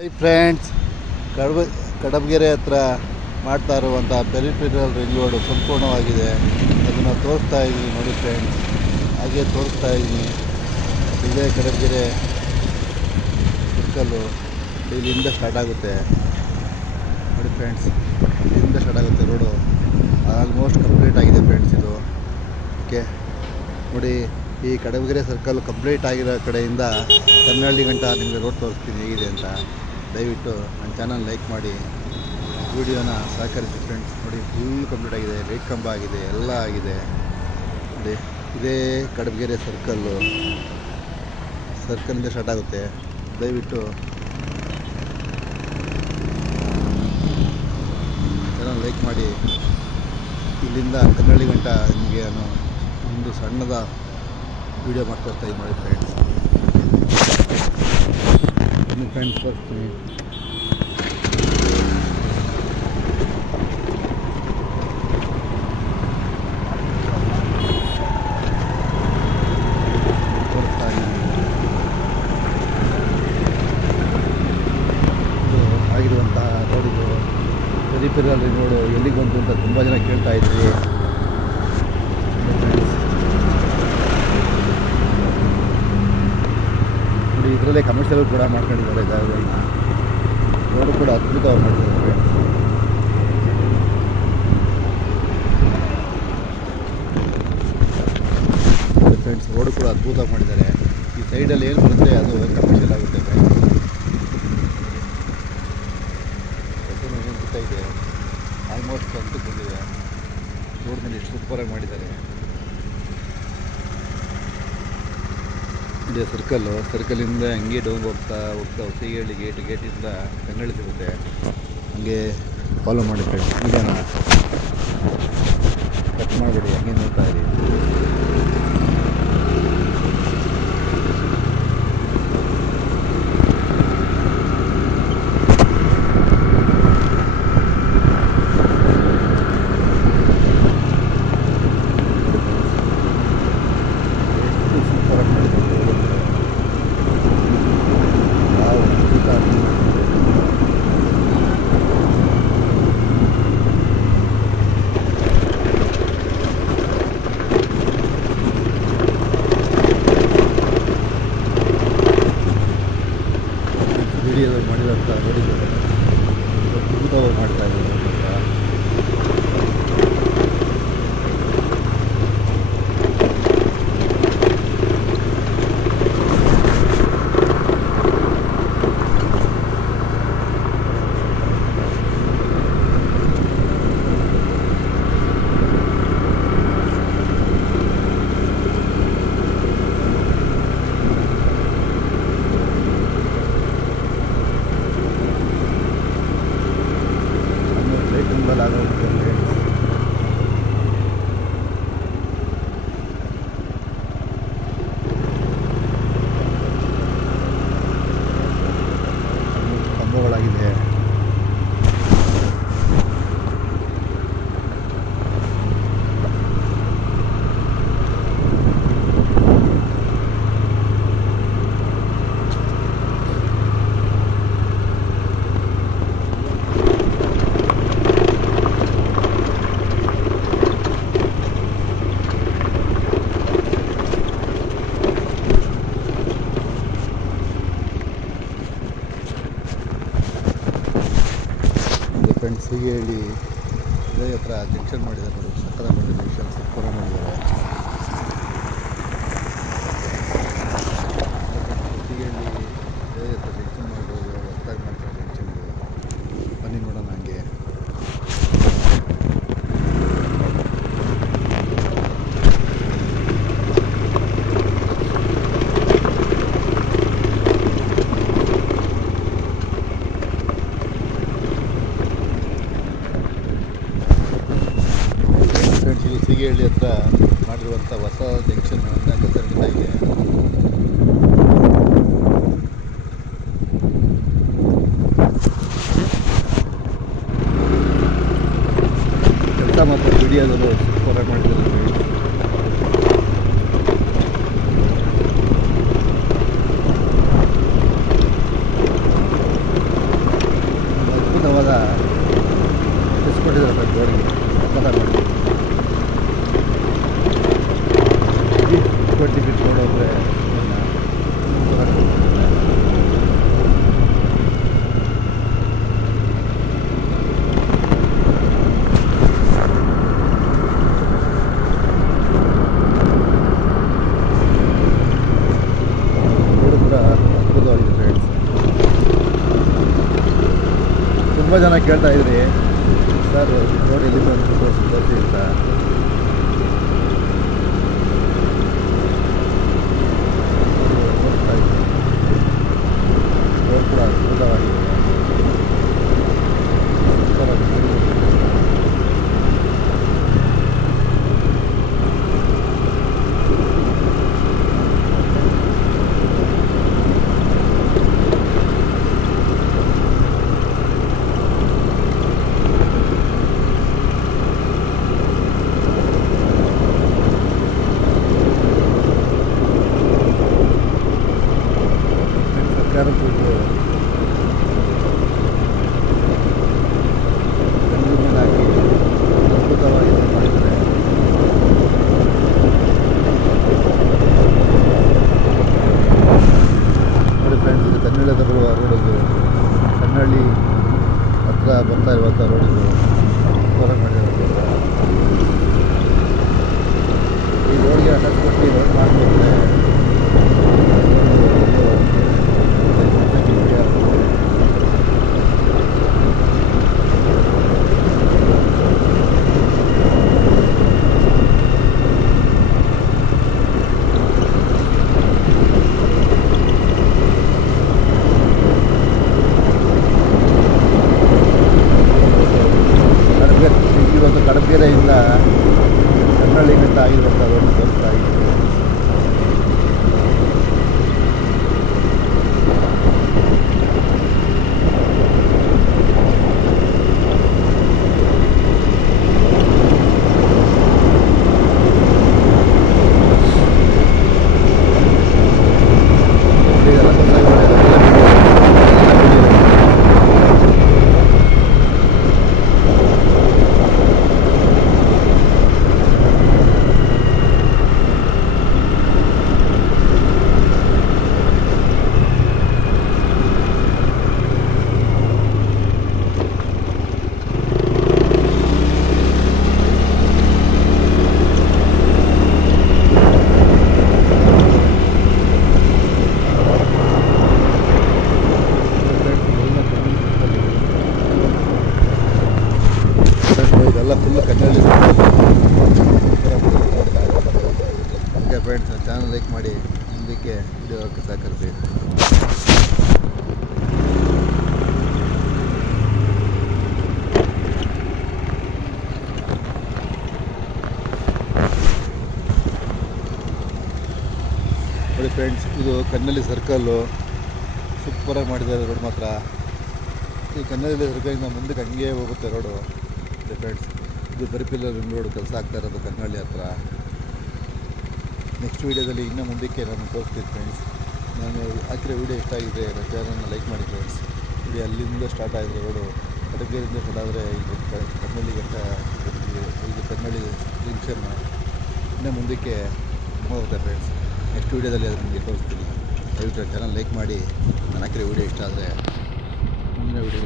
Hi friends, Kadabagere ಹತ್ರ ಮಾಡ್ತಾ ಇರುವಂಥ ಪೆರಿಫೆರಲ್ ರಿಂಗ್ ರೋಡು ಸಂಪೂರ್ಣವಾಗಿದೆ. ಅದನ್ನು ತೋರಿಸ್ತಾ ಇದ್ದೀನಿ ನೋಡಿ ಫ್ರೆಂಡ್ಸ್, ಹಾಗೆ ತೋರಿಸ್ತಾ ಇದ್ದೀನಿ. ಇದೇ ಕಡಬಗೆರೆ ಸರ್ಕಲ್ಲು, ಇಲ್ಲಿಂದ ಸ್ಟಾರ್ಟ್ ಆಗುತ್ತೆ ನೋಡಿ ಫ್ರೆಂಡ್ಸ್. ಇಲ್ಲಿಂದ ಸ್ಟಾರ್ಟ್ ಆಗುತ್ತೆ ರೋಡು. ಆಲ್ಮೋಸ್ಟ್ ಕಂಪ್ಲೀಟ್ ಆಗಿದೆ ಫ್ರೆಂಡ್ಸ್ ಇದು. ಓಕೆ ನೋಡಿ, ಈ ಕಡಬಗೆರೆ ಸರ್ಕಲ್ ಕಂಪ್ಲೀಟ್ ಆಗಿರೋ ಕಡೆಯಿಂದ ಕನ್ನಳ್ಳಿ ಗಂಟ ನಿಮಗೆ ರೋಡ್ ತೋರಿಸ್ತೀನಿ ಹೇಗಿದೆ ಅಂತ. ದಯವಿಟ್ಟು ನನ್ನ ಚಾನಲ್ ಲೈಕ್ ಮಾಡಿ, ವಿಡಿಯೋನ ಸಹಕರಿಸಿ ಫ್ರೆಂಡ್ಸ್. ನೋಡಿ, ಫುಲ್ ಕಂಪ್ಲೀಟ್ ಆಗಿದೆ, ಲೈಟ್ ಕಂಬ ಆಗಿದೆ, ಎಲ್ಲ ಆಗಿದೆ ನೋಡಿ. ಇದೇ ಕಡಬಗೆರೆ ಸರ್ಕಲಿಂದ ಸ್ಟಾರ್ಟ್ ಆಗುತ್ತೆ. ದಯವಿಟ್ಟು ಚಾನಲ್ ಲೈಕ್ ಮಾಡಿ. ಇಲ್ಲಿಂದ ಕನ್ನಳ್ಳಿ ಗಂಟ ನಿಮಗೆ ನಾನು ಒಂದು ಸಣ್ಣದ ವಿಡಿಯೋ ಮಾಡ್ಕೊಡ್ತಾ ಇದ್ದೀನಿ ನೋಡಿ ಫ್ರೆಂಡ್ಸ್. ಫ್ರೆಂಡ್ಸ್ ಬರ್ತೀನಿ. ಆಗಿರುವಂತಹ ರೋಡಿದು ಪೆರಿಫೆರಲ್ ರೋಡು ಎಲ್ಲಿಗೆ ಬಂತು ಅಂತ ತುಂಬ ಜನ ಕೇಳ್ತಾ ಇದ್ವಿ. ನೋಡಿ, ಇದರಲ್ಲೇ ಕಮರ್ಷಿಯಲ್ ಕೂಡ ಮಾಡ್ಕೊಂಡಿದ್ದಾರೆ ಜಾಗಗಳನ್ನ. ರೋಡು ಕೂಡ ಅದ್ಭುತವಾಗಿ ಮಾಡಿದ್ದಾರೆ ಫ್ರೆಂಡ್ಸ್. ರೋಡು ಕೂಡ ಅದ್ಭುತವಾಗಿ ಮಾಡಿದ್ದಾರೆ. ಈ ಸೈಡಲ್ಲಿ ಏನು ಬರುತ್ತೆ ಅದು ಕಮರ್ಷಿಯಲ್ ಆಗುತ್ತೆ ಫ್ರೆಂಡ್ಸ್. ಇದೆ, ಆಲ್ಮೋಸ್ಟ್ ಅಂತೂ ಬಂದಿದೆ. ರೋಡ್ ಮೇಲೆ ಎಷ್ಟು ಸೂಪರಾಗಿ ಮಾಡಿದ್ದಾರೆ. ಇದೆ ಸರ್ಕಲಿಂದ ಹಂಗೆ ಡೌನ್ ಹೋಗ್ತಾ ಹೊಸಗೇಳಿ ಗೇಟಿಂದ ಕನ್ನಳ್ಳಿ ಸಿಗುತ್ತೆ. ಹಂಗೆ ಫಾಲೋ ಮಾಡಿ ಫ್ರೆಂಡ್ಸ್. ವಿಡಿಯೋನ ಕಟ್ ಮಾಡಿಬಿಡಿ, ಹಂಗೆ ನೋಡ್ತಾ ಇರಿ. ವಿಡಿಯೋದಲ್ಲಿ ಮಾಡಿದಂಥ ನೋಡಿದ್ದಾರೆ, ಅದ್ಭುತವಾಗಿ ಮಾಡ್ತಾ ಇದ್ದಾರೆ. ಕಂಬಗಳಾಗಿದೆ. ಫ್ರೆಂಡ್ಸ್, ಹೀಗೆ ಹೇಳಿ ಇದೇ ಹತ್ರ ಜಂಕ್ಷನ್ ಮಾಡಿದ್ದಾರೆ ನೋಡಿ. ಸಕ್ಕದ ಮಾಡಿ ಜಂಕ್ಷನ್ ಸೂಪರ ಮಾಡಿದ್ದಾರೆ. ಹೀಗೆ ಹೇಳಿ ಇದೇ ಹತ್ರ ಜಂಕ್ಷನ್ ಮಾಡೋದು ಹೊಸ್ದಾಗಿ ಮಾಡ್ತಾರೆ ಜಂಕ್ಷನ್ಗೆ. ಬನ್ನಿ ನೋಡೋಣ ಹಂಗೆ. ಇದು ಸೀಗೇಹಳ್ಳಿ ಹತ್ರ ಮಾಡಿರುವಂಥ ಹೊಸ ಜಂಕ್ಷನ್ ಕೆಲಸ ನಡೀತಾ ಇದೆ. ಕೆಲಸ ಮತ್ತು ವಿಡಿಯೋದಲ್ಲೂ ಸೂಪರಾಗಿ ಮಾಡಿದ್ದಾರೆ. ಅದ್ಭುತವಾದ ಇಸ್ಕೊಟ್ಟಿದ್ದಾರೆ ಸರ್ ರೋಡಿಗೆ ನೋಡಿ 20 ಫೀಟ್ ರೋಡ್ ಹೋದರೆ ರೋಡು ಕೂಡ ಅದ್ಭುತವಾಗಿದೆ ಫ್ರೆಂಡ್ಸ್. ತುಂಬ ಜನ ಕೇಳ್ತಾ ಇದ್ರಿ ಸರ್ ರೋಡ್ ಎಲ್ಲಿಂದ ತೋರಿಸಿ ಅಂತ. ರೋಡ್ ಕೂಡ ಅದ್ಭುತವಾಗಿದೆ. ಸರ್ಕಾರ ದುಡ್ಡು ಬೆಂಗಳೂರು ಮೇಲೆ ಹಾಕಿ ಅದ್ಭುತವಾಗಿ ಇದು ಮಾಡಿದ್ದಾರೆ. ನೋಡಿ ಫ್ರೆಂಡ್ಸ್, ಇದು ಕನ್ನಡದ ಬರುವ ರೋಡಿದು, ಕನ್ನಳ್ಳಿ ಹತ್ರ ಬರ್ತಾ ಇರುವಂಥ ರೋಡಿದು ಹೊರಗೆ ಮಾಡಿದ್ದಾರೆ. ಈ ರೋಡ್ಗೆ ಅಡ್ರೆಸ್ ಕೊಟ್ಟು ರೋಡ್ ಮಾಡಿದ್ರೆ ಇವತ್ತು ಕಡಬಗೆರೆಯಿಂದ ಕನ್ನಳ್ಳಿ ಗಂಟ ಆಗಿರುವಂಥ ರೋಡ್ ತೋರಿಸ್ತಾ ಇದ್ದೀವಿ. ಇದೆಲ್ಲ full Kannada. Okay friends, channel like ಮಾಡಿ ಮುಂದಕ್ಕೆ ವಿಡಿಯೋ ಸಹಕರಿಸಿ. ನೋಡಿ ಫ್ರೆಂಡ್ಸ್, ಇದು ಕನ್ನಳ್ಳಿ ಸರ್ಕಲ್ಲು ಸೂಪರಾಗಿ ಮಾಡಿದ್ದಾರೆ ರೋಡ್ ಮಾತ್ರ. ಈ ಕನ್ನಳ್ಳಿ ಸರ್ಕಲಿಂದ ಮುಂದಕ್ಕೆ ಹಂಗೆ ಹೋಗುತ್ತೆ ರೋಡು. ಫ್ರೆಂಡ್ಸ್, ಇದು ಬರಿಪಿಲ್ಲರ್ ರಿಂಗ್ ರೋಡ್ ಕೆಲಸ ಆಗ್ತಾ ಇರೋದು ಕನ್ನಳ್ಳಿ ಹತ್ರ. ನೆಕ್ಸ್ಟ್ ವೀಡಿಯೋದಲ್ಲಿ ಇನ್ನೂ ಮುಂದಕ್ಕೆ ನಾನು ತೋರಿಸ್ತೀನಿ ಫ್ರೆಂಡ್ಸ್. ನಾನು ಹಾಕಿರೋ ವೀಡಿಯೋ ಇಷ್ಟ ಆಗಿದೆ ನನ್ನ ಚಾನಲ್ನ ಲೈಕ್ ಮಾಡಿ ಫ್ರೆಂಡ್ಸ್. ವಿಡಿಯೋ ಅಲ್ಲಿಂದ ಸ್ಟಾರ್ಟ್ ಆಗಿದೆ ರೋಡು, ಕಡಬಗೆರೆಯಿಂದ ಸ್ಟಾರ್ಟ್ ಆದರೆ ಇದು ಕನ್ನಳ್ಳಿ ಗಂಟ, ಇದು ಕನ್ನಳ್ಳಿ ಜಂಕ್ಷನ್ ಇನ್ನೂ ಮುಂದಕ್ಕೆ ಹೋಗುತ್ತೆ ಫ್ರೆಂಡ್ಸ್. ನೆಕ್ಸ್ಟ್ ವೀಡಿಯೋದಲ್ಲಿ ಅದು ನಿಮಗೆ ತೋರಿಸ್ತೀನಿ. ದಯವಿಟ್ಟು ಚಾನಲ್ ಲೈಕ್ ಮಾಡಿ. ನಾನು ಹಾಕಿರೋ ವೀಡಿಯೋ ಇಷ್ಟ ಆದರೆ ಮುಂದಿನ ವೀಡಿಯೋ